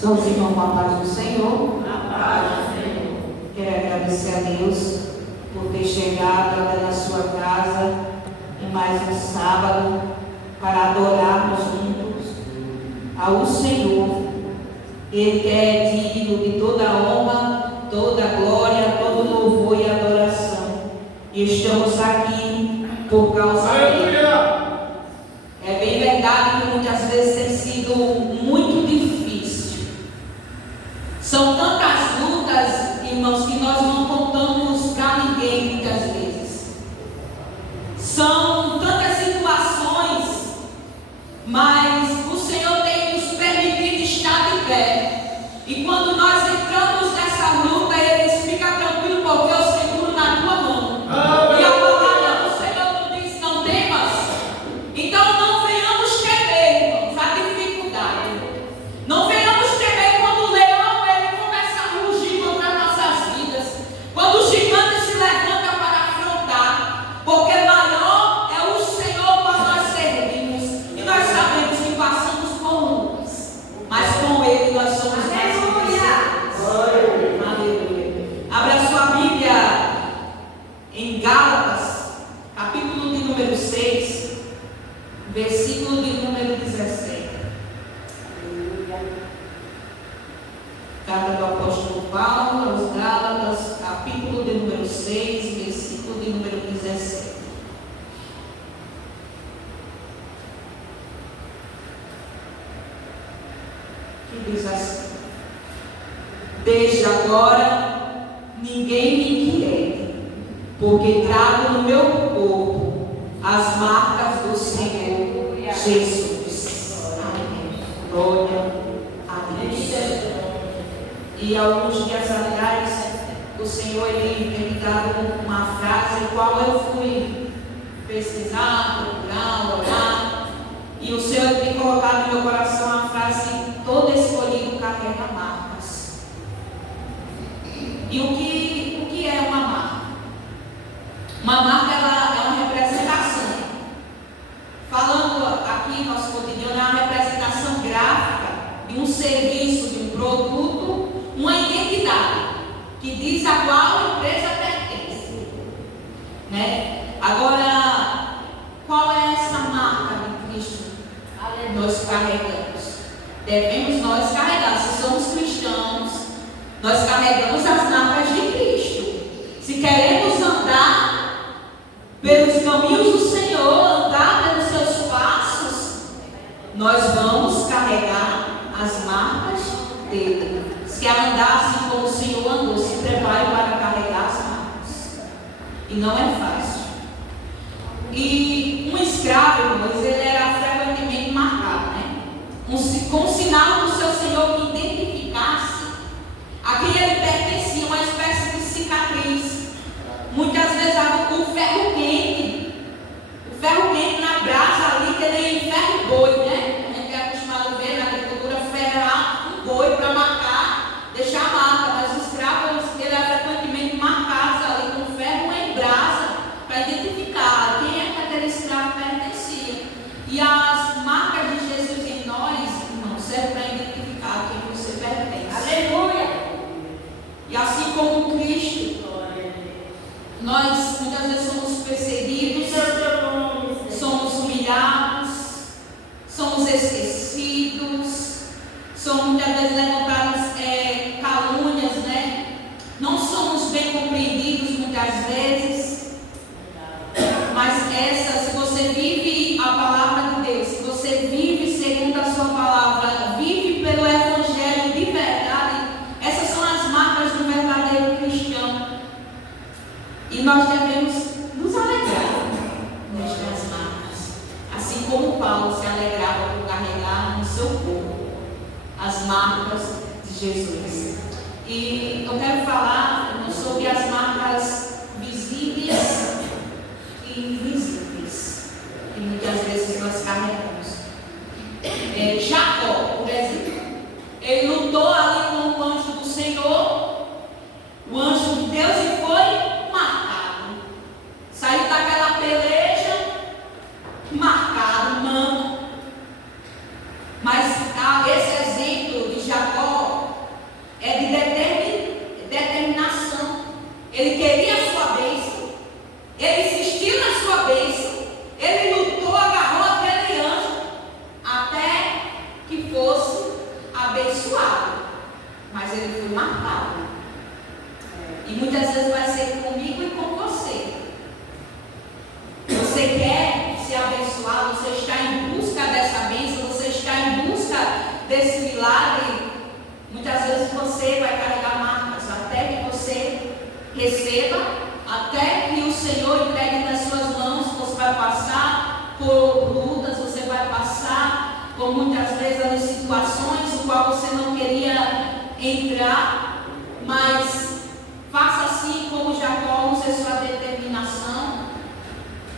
São os irmãos com a paz do Senhor. A paz do Senhor. Quero agradecer a Deus por ter chegado até na sua casa em mais um sábado para adorarmos juntos ao Senhor. Ele que é digno de toda honra, toda glória, todo louvor e adoração. E estamos aqui por causa dele. É bem verdade que muitas vezes tem sido muito difícil. São tantas lutas, irmãos, que nós não contamos para ninguém muitas vezes. São tantas situações, mas o Senhor tem nos permitido estar de pé. E quando nós entramos nessa luta, Ele diz: fica tranquilo, porque eu seguro na tua mão. E a palavra do Senhor nos diz: não temas. Então não venhamos temer, irmãos, a dificuldade. Não venhamos temer quando o leão ele começa a rugir contra nossas vidas. Quando o gigante se levanta para afrontar. Porque maior é o Senhor para nós servirmos. E nós sabemos que passamos por lutas, mas com Ele nós somos vencedores. Aleluia. Abra sua Bíblia em Gálatas, capítulo de número 6, versículo de número 17. Aleluia. Carta do apóstolo Paulo aos Gálatas, capítulo de número 6, versículo de número 17. Que diz assim: desde agora ninguém me inquiete, porque trago no meu corpo as marcas do Senhor Jesus. Amém. Glória a Deus. E alguns dias atrás, o Senhor ele me dado uma frase, a qual eu fui pesquisar, procurar, orar, e o Senhor tem colocado no meu coração a frase: todo escolhido carrega marcas. E o que é uma marca? Uma marca ela é uma representação. Falando aqui no nosso cotidiano, é uma representação gráfica de um serviço, de um produto, uma identidade que diz a qual empresa pertence, né? Agora, qual é essa marca de Cristo que nós carregamos? Devemos nós carregar. Se somos cristãos, nós carregamos as marcas de Cristo. Se queremos andar pelos caminhos do Senhor, andar pelos seus passos, nós vamos carregar as marcas dele. Se quer andar assim como o Senhor andou, se prepare para carregar as marcas. E não é fácil. E um escravo, irmãos, ele era frequentemente marcado, né? Com um sinal do seu Senhor que identificasse a quem ele pertencia, uma espécie de cicatriz. Muitas vezes o ferro quente na brasa ali, que ele ferro boi, né? A gente é acostumado a ver na agricultura ferrar um boi para marcar, deixar a marca, mas os escravos ele eram frequentemente marcados ali com ferro em brasa para identificar quem é que aquele escravo pertencia. E as marcas de Jesus em nós, irmãos, servem para identificar quem você pertence. Aleluia! E assim como Cristo, nós muitas vezes somos perseguidos, somos humilhados, somos esquecidos, somos muitas vezes levantados calúnias, né? Não somos bem compreendidos muitas vezes. Mas se você vive a palavra de Deus, se você vive segundo a sua palavra, vive pelo Evangelho de verdade, essas são as marcas do verdadeiro cristão. E nós devemos nos alegrar nestas marcas, assim como Paulo se alegrava por carregar no seu corpo as marcas de Jesus. E eu quero falar sobre as marcas visíveis e invisíveis, que muitas vezes nós carregamos. Jacó, por exemplo, ele lutou ali com o anjo do Senhor, o anjo de Deus, e foi marcado. Saiu daquela peleja marcado, mano. Mas esse exemplo de Jacó abençoado, mas ele foi marcado. E muitas vezes vai ser comigo e com você. Você quer ser abençoado, você está em busca dessa bênção, você está em busca desse milagre. Muitas vezes você vai carregar marcas até que você receba, até que o Senhor entregue nas suas mãos. Você vai passar por lutas, você vai passar por muitas vezes situações no qual você não queria entrar, mas faça assim como Jacó, use sua determinação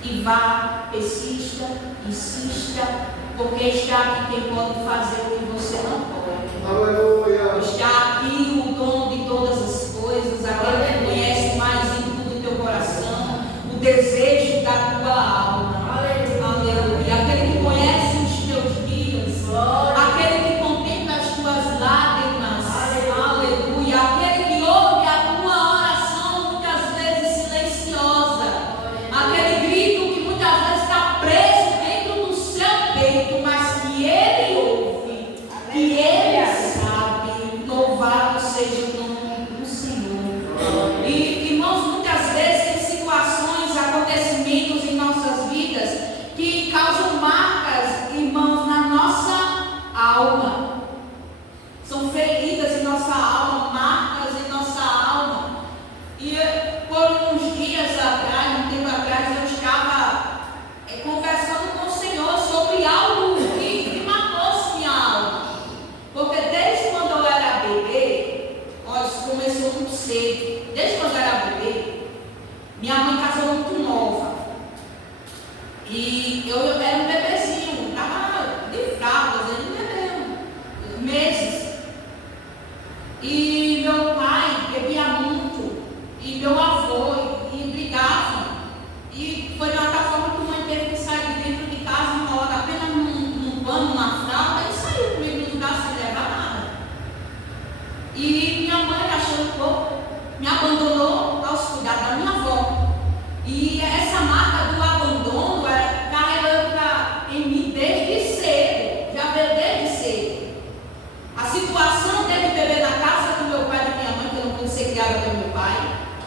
e vá, persista, insista, porque está aqui quem pode fazer o que você não pode. Aleluia. Está aqui o dono de todas as coisas, aquele que conhece mais íntimo do teu coração, o desejo da tua alma. Aleluia. Aquele que conhece os teus dias, aquele que contempla as tuas lágrimas. Aleluia. Aquele que ouve a tua oração muitas vezes silenciosa, aquele grito que muitas vezes está preso dentro do seu peito, mas que ele ouve, que ele sabe. Louvado seja o nome do Senhor. E irmãos, muitas vezes tem situações, acontecimentos em nossas vidas que causam marcas, irmãos, na nossa alma. São feridas em nossa alma, marcas em nossa alma. E por uns dias atrás, um tempo atrás, eu estava conversando com o Senhor sobre algo que marcou minha alma. Porque desde quando eu era bebê, isso começou muito cedo. Desde quando eu era bebê, minha mãe casou muito nova. E eu era um bebezinho, estava de fraldas, ele bebeu meses. E meu pai bebia muito, e meu avô, e brigava. E foi de uma forma que a mãe teve que sair de dentro de casa uma hora, apenas num pano, numa fralda, e saiu comigo do lugar sem levar nada. E minha mãe, achando pouco, me abandonou aos cuidados da minha avó. E essa marca do abandono carregada em mim desde cedo, já veio desde cedo. A situação de beber na casa do meu pai e da minha mãe, que eu não pude ser criada pelo meu pai,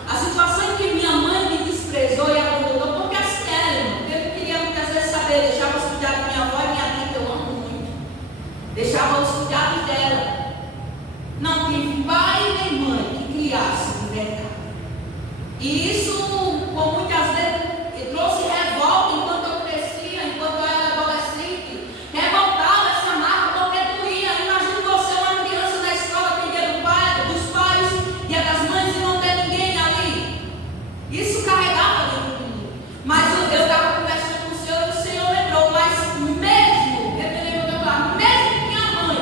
a situação em que minha mãe me desprezou e abandonou, porque assim era, porque eu não queria muitas vezes saber, deixava os cuidados da minha avó e minha mãe, que eu amo muito, deixava os cuidados dela. Não tive pai nem mãe que criasse de verdade. E isso, por muitas vezes, trouxe revolta enquanto eu crescia, enquanto eu era adolescente. Revoltava essa marca porque doía. Imagina você, uma criança na escola, tem dia dos pais, dia das mães e não ter ninguém ali. Isso carregava dentro de mim. Mas eu estava conversando com o Senhor e o Senhor lembrou. Mas mesmo, mesmo minha mãe,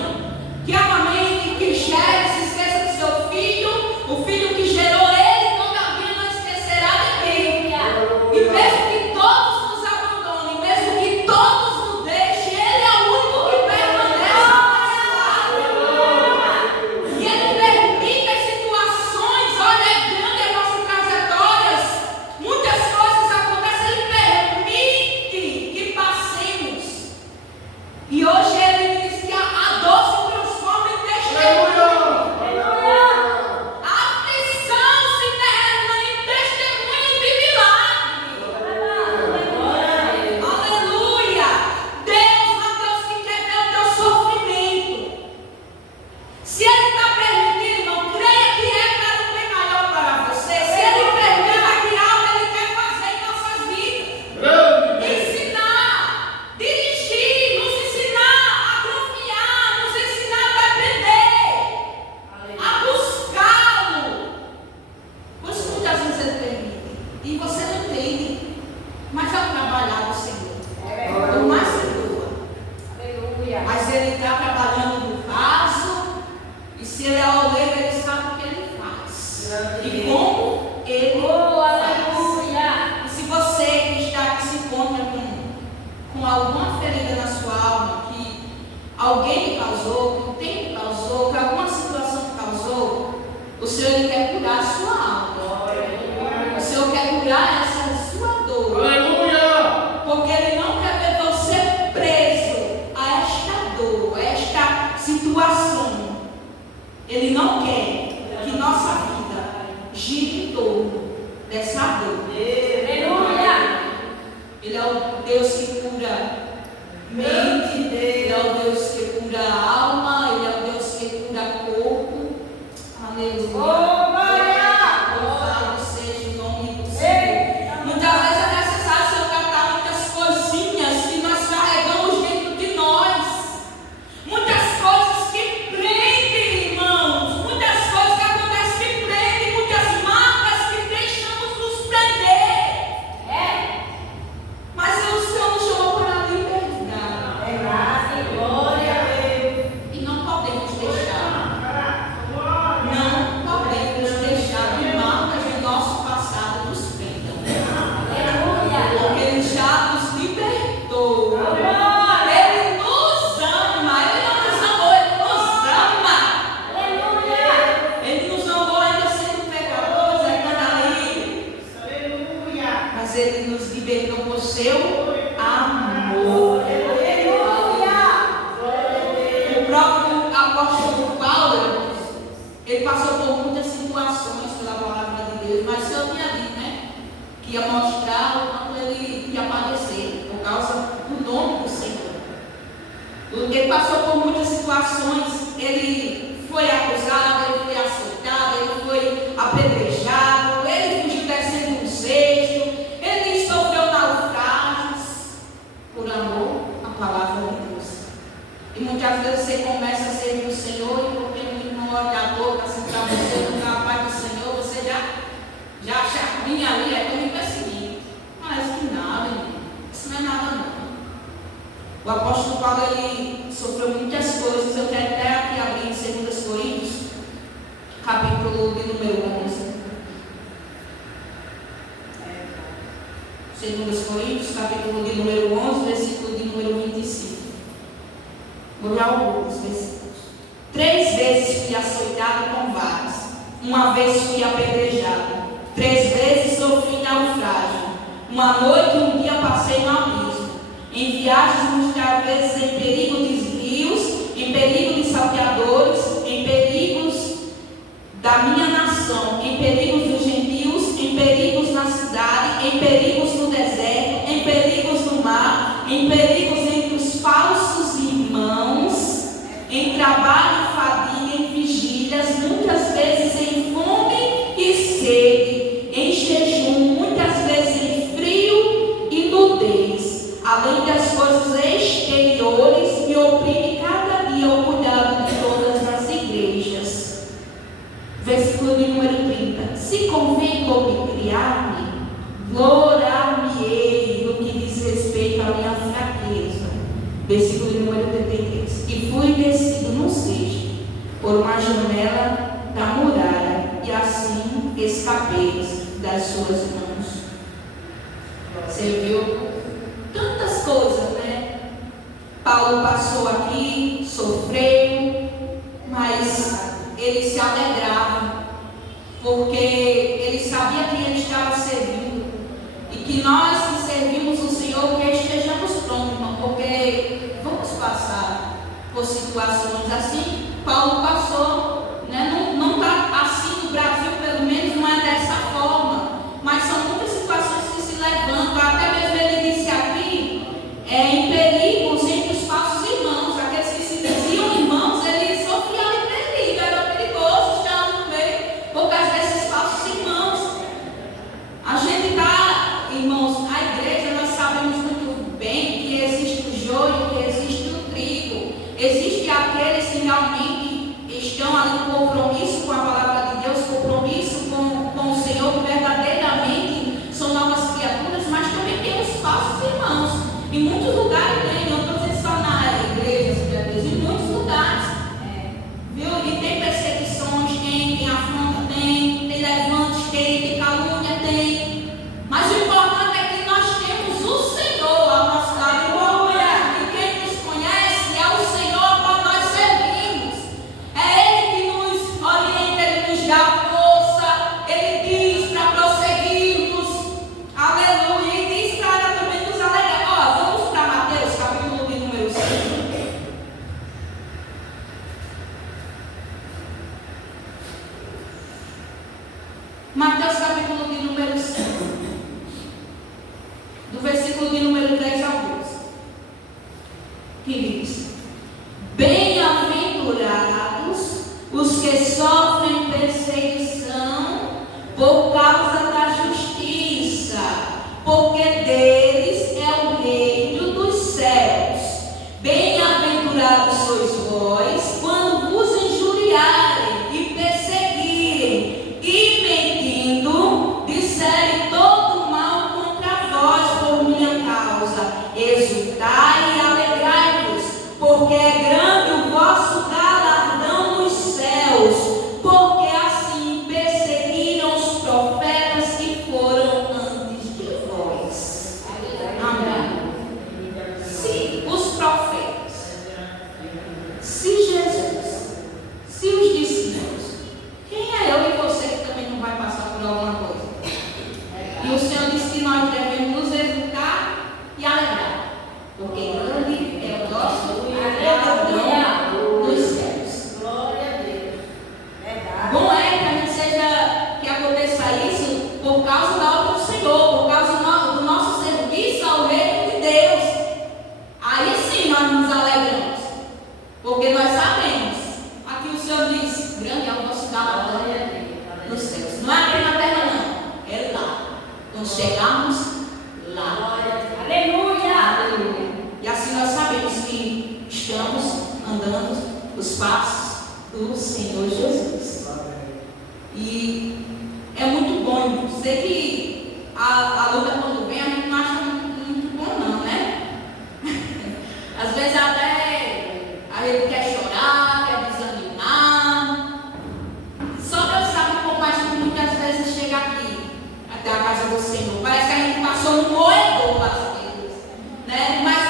que amamente, que gere, se esqueça do seu filho, o filho que gerou ele, todavia não esquecerá de mim. E mesmo que todos nos abandonem, mesmo que todos nos deixem, ele é o único que permanece ao nosso lado. E ele permite as situações, olha, é grande as nossas trajetórias, muitas coisas acontecem, ele permite que passemos. E hoje ele me diz que a dor se transforma em testemunho. A aflição se torna em testemunho de milagre. Aleluia! Deus é Deus que quer ver o teu sofrimento. Se Ele está permitindo, não creia que é para o bem maior para você. Se Ele permite que algo Ele quer fazer em nossas vidas. Ensinar, dirigir, nos ensinar a confiar, nos ensinar a depender, a buscá-lo. Por isso muitas vezes Ele permite. E você não entende. Mas é o trabalhar do Senhor. Por mais que doa. Mas Ele está trabalhando no vaso. E se Ele é o oleiro, Ele sabe o que Ele faz. E como Ele faz. E se você que está aqui se encontra com alguma ferida na sua alma, que alguém lhe causou, que o tempo causou, que alguma situação te causou, o Senhor Ele quer curar a sua alma. O Senhor quer curar essa sua dor. Porque Ele não quer ver você preso a esta dor, a esta situação. Ele não quer que nossa vida gire em torno dessa dor. Aleluia! Ele é o Deus que cura mente, Ele é o Deus que cura a alma, Ele é o Deus que cura corpo. Aleluia! Louvado seja o nome do Senhor. Muitas vezes é necessário se tratar muitas coisinhas que nós carregamos dentro de nós. Muitas coisas que prendem, irmãos. Muitas coisas que acontecem que prendem. Muitas marcas que deixamos nos prender. Mas o Senhor nos chamou para a liberdade. Glória a Deus. E não podemos deixar. Não podemos deixar que marcas do nosso passado nos prendam. Porque Ele já nos libertou. Ele nos ama. Ele não nos amou, Ele nos ama. Ele nos amou ainda sendo pecadores, ainda ali. Mas Ele nos libertou por seu amor. O próprio apóstolo Paulo, ele passou por muitas situações pela palavra de Deus, mas o Senhor tinha dito, né? Que ia mostrar o quanto ele ia padecer por causa do nome do Senhor. Ele passou por muitas situações, ele foi acusado, ele foi açoitado, ele foi apedrejado, ele fugiu descendo um cesto, ele sofreu naufrágios por amor à palavra de Deus. E muitas vezes você começa a servir o Senhor e porque o irmão orador está assim para você, no trabalho do Senhor, você já acha ruim ali, é como perseguir. Parece que nada, irmão. Isso não é nada não. O apóstolo Paulo, ele sofreu muitas coisas. Eu quero até aqui abrir em 2 Coríntios, capítulo de número 11. 2 Coríntios, capítulo de número 11, versículo de número 25. Vou ler alguns versículos. 3 vezes fui açoitado com varas, uma vez fui apedrejado, 3 vezes sofri naufrágio, uma noite e um dia passei no abismo, em viagens muitas vezes em perigo de rios, em perigo de salteadores, em perigos da minha nação, em perigos dos gentios, em perigos na cidade, em perigos no deserto, em perigos no mar, em perigos entre os falsos irmãos, em trabalho e fadiga, em vigílias, muitas vezes em fome e sede, em jejum, muitas vezes em frio e nudez, além das coisas exteriores, me oprime cada dia o cuidado de todas as igrejas. Versículo de número 30. Se convém criar-me, gloriar-me-ei no que diz respeito à minha fraqueza. Versículo de número 33. E fui descido no cesto por uma janela da muralha, e assim escapei das suas mãos. Você viu tantas coisas, né? Paulo passou aqui, sofreu, mas ele se alegrava, porque ele sabia que ele estava servindo, e que nós que servimos o Senhor, que estejamos prontos, irmão, porque vamos passar por situações assim. Paulo passou, né? Não está assim no Brasil, pelo menos não é dessa forma, mas são muitas situações que se levantam. Até mesmo ele disse aqui, em perigos entre os falsos irmãos, aqueles que se diziam irmãos chegarmos lá. Aleluia! Aleluia. E assim nós sabemos que estamos andando os passos do Senhor Jesus. E é muito bom, irmão. Sei que a luta quando vem a gente não acha muito bom não, né? Às vezes até a gente quer chorar, quer desanimar. Só Deus sabe como mais que muitas vezes chega aqui, até a casa do Senhor. Parece que a gente passou no moedor às vezes, né? Mas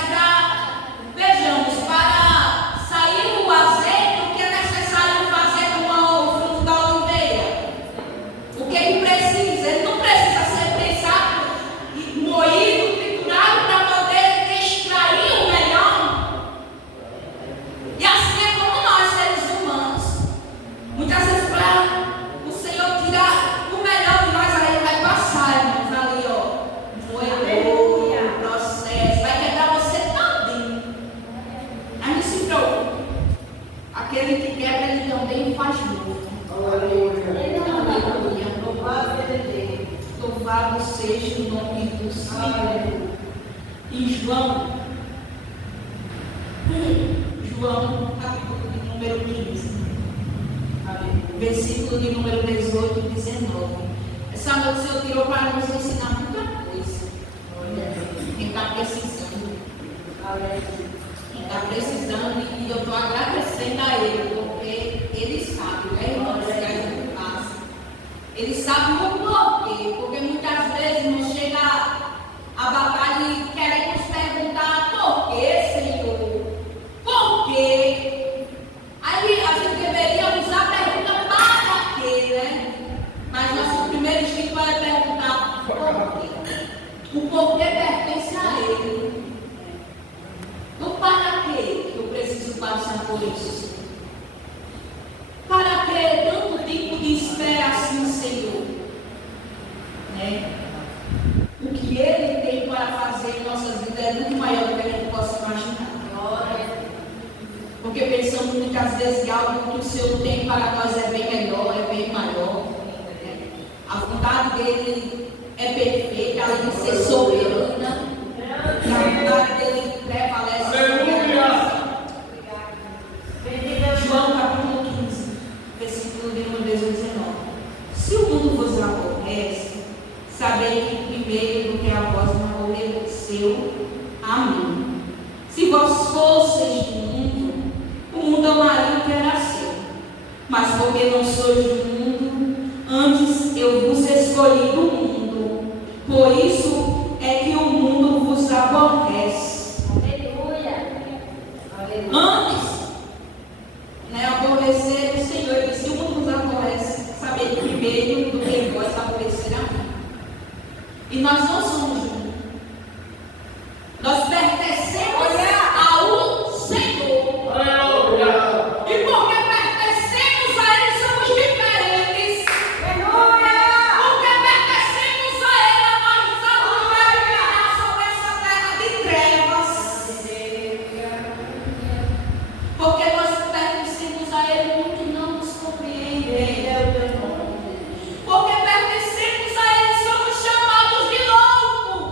vejamos, para sair o azeite, o que é necessário fazer com o fruto da oliveira? O que ele precisa? Ele não precisa ser prensado, moído, triturado para poder extrair o melhor. E assim é como nós, seres humanos. Muitas vezes para o Senhor tirar o melhor de nós, aí ele vai passar, irmãos, ali, ó. Moedor, processo, vai quebrar você todinho. Aí não se preocupe. Aquele que quebra, ele também faz novo. Louvado seja o nome do Senhor. Em João, capítulo de número 15, versículo de número 18 e 19. Essa noite o Senhor tirou para nos ensinar muita coisa. Quem está precisando. Quem está precisando, e eu estou agradecendo a Ele, porque Ele sabe, né, irmãos, que a gente passa. Ele sabe o porquê, porque muitas vezes não chega a batalha e queremos perguntar por quê, Senhor? Por quê? Aí a gente deveria usar a pergunta para quê, né? Mas nosso primeiro instinto é perguntar por quê. O porquê pertence a Ele. Então para quê que eu preciso passar por isso? Para que tanto tempo de espera assim, Senhor? Né? O que Ele tem para fazer em nossas vidas é muito maior do que a gente possa imaginar. Porque pensamos muitas vezes que algo que o Senhor tem para nós é bem melhor, é bem maior. A vontade dele é perfeita, além de ser soberana. E a vontade dele prevalece. João capítulo 15, versículo de número 19. Se o mundo vos aborrece, sabei que primeiro do que a vós me aborreceu a mim. Se vós fosseis do mundo, o mundo amaria o que era seu. Mas porque não sois do mundo, antes eu vos escolhi do mundo. Por isso é que o mundo vos aborrece. Aleluia! Antes, né, aborrecer o Senhor, e se o mundo vos aborrece, saber primeiro do que vós aborrecer a mim. E nós não somos do mundo. Nós pertencemos ao Senhor. E porque pertencemos a Ele, somos diferentes. Porque pertencemos a Ele, a nós vai brilhar sobre essa terra de trevas. Porque nós pertencemos a Ele, muitos não nos compreendem. Porque pertencemos a Ele, somos chamados de loucos.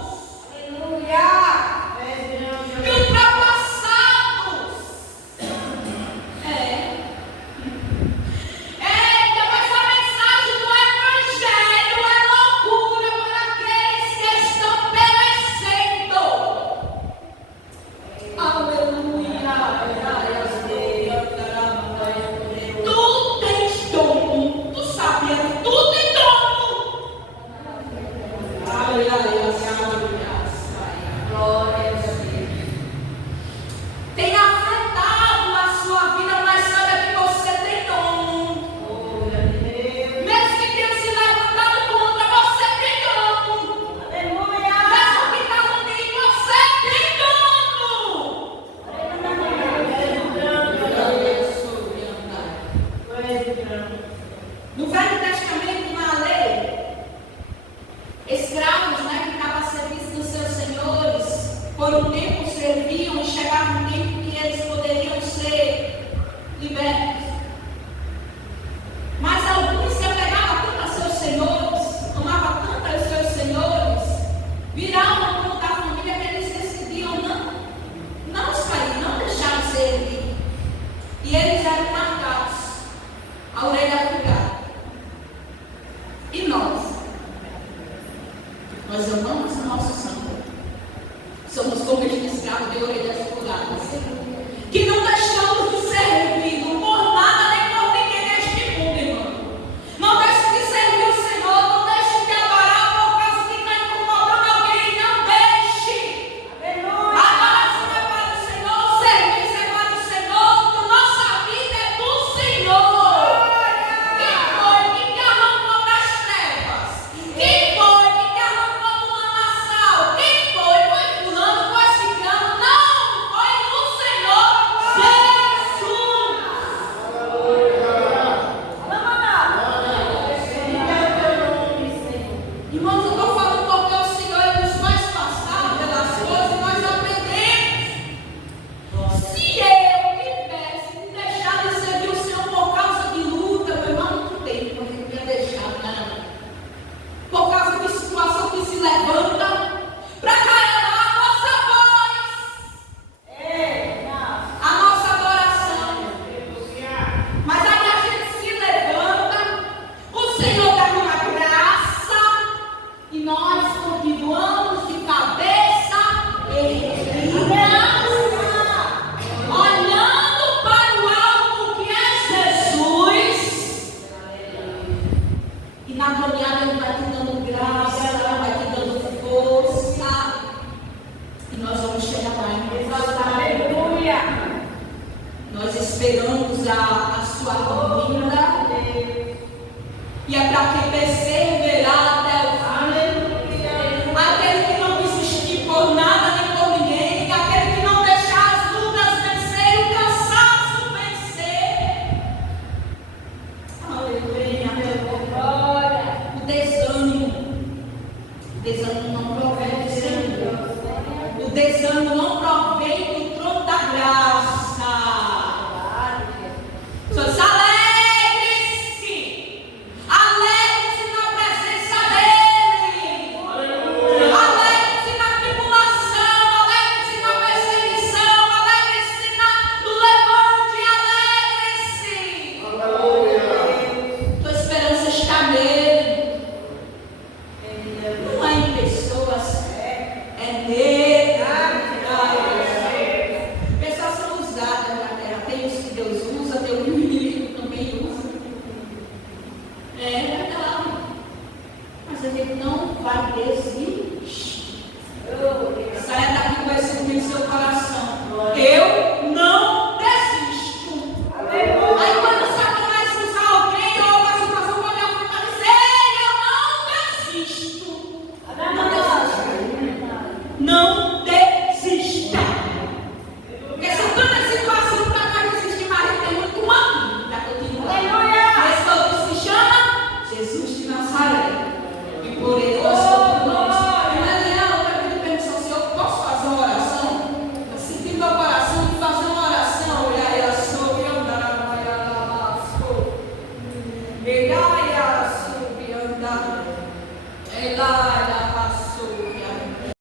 A orelha furada. E nós? Nós amamos o nosso Senhor. Somos como este escravo de orelhas furadas. Que não deixamos de servir por nada nem por ninguém neste mundo, irmão. Não deixe de servir o Senhor. Não deixe de adorar por causa de estar incomodando alguém. Não deixe. Aleluia. A adoração é para o Senhor. O serviço é para o Senhor. Nossa vida é do Senhor. Quem foi que te arrancou das trevas? Quem foi que te arrancou do lamaçal? Quem foi? Foi fulano, foi ciclano? Não, foi o Senhor Jesus. Irmãos, eu estou falando porque o Senhor ele nos faz passar pelas coisas e nós aprendemos. Se eu tivesse deixado de servir o Senhor por causa de luta, meu irmão, muito tempo eu tinha deixado, né? Por causa de situação que se levanta para carregar a nossa voz, a nossa adoração. Mas aí a gente se levanta, o Senhor dá uma